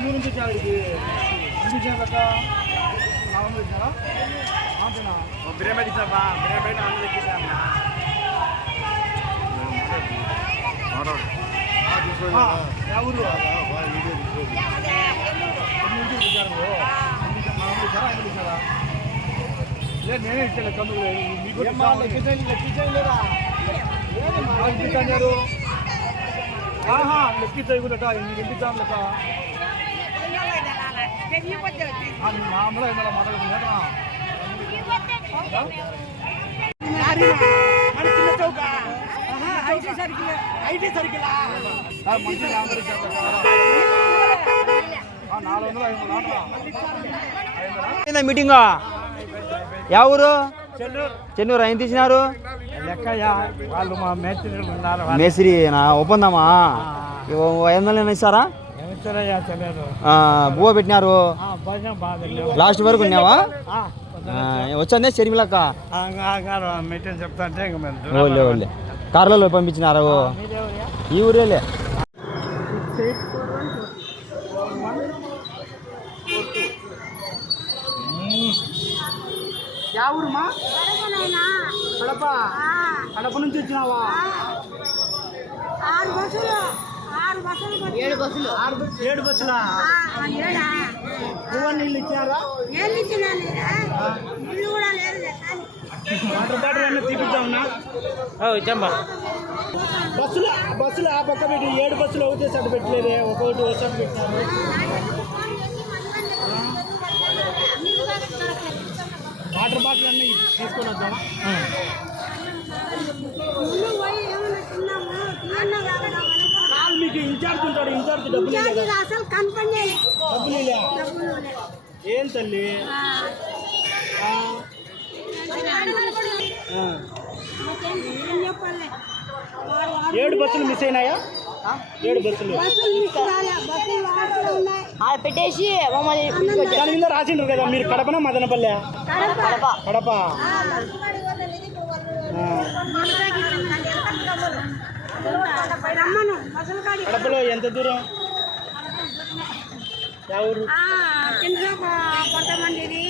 ఎన్ని నుంచి వచ్చారు. ఇది ఎన్ని వచ్చారు? లెక్క నాలుగు వందలు ఇచ్చారా అంతేనా బిర్యానీ ఇచ్చాబా బిర్యానీ ఎక్కించాను ఆ, యా ఊరు ఎన్ని నుంచి వచ్చారు? ఎన్ని? నాలుగు వందలు ఇచ్చారా ఐదు వందలు ఇచ్చారా లేదు నేనే ఇచ్చాను కందుకు మీకు లెక్కించండి లేదా లెక్కించారు ఆహా లెక్కించాయి కూడా ఇంటికి ఇచ్చాను లెక్క? IT circle meeting? యా ఊరు? చెన్నూరు. ఆయన తీసినారు? మేస్త్రి నా ఒప్పందమా ఇవ్వ ఐదు వందలు ఇస్తారా బువ్వ పెట్టినారు. లాస్ట్ వరకు ఉన్నావా? వచ్చానే షర్మిలక్క. మీటింగ్ చెప్తా అంటే ఇంక మేము ఓలే ఓలే. కార్లలో పంపించినారు. ఈ ఊరేలే. యా ఊరుమా? కడప. కడప నుంచి వచ్చినావా ఆరు బస్సులు ఆరు బస్సులు ఏడు బస్సులు. ఏడు బస్సులా? ఏడా పువ్వు నీళ్ళు ఇచ్చారా వాటర్ బాటిల్ అన్నీ తీపిద్దామన్నా ఇచ్చమ్మా. బస్సులు బస్సులు ఆ పక్క పెట్టి ఏడు బస్సులు ఒకటే సైడ్ పెట్టలేదే ఒక్కొక్కటి ఒక సైడ్ పెట్టినారు. వాటర్ బాటిల్ అన్నీ తీసుకొని వద్దామా? ఇన్ఛార్జ్ ఉంటాడు ఇన్ఛార్జ్ డబ్బులు అసలు కనపడే. ఏం తల్లి? ఏడు బస్సులు మిస్ అయినాయా? ఏడు బస్సులు. పెట్టేసి మమ్మల్ని దాని మీద రాసిండ్రు కదా మీరు కడపన మదనపల్లె కడప. కడపలో ఎంత దూరం? కింద కొంతమంది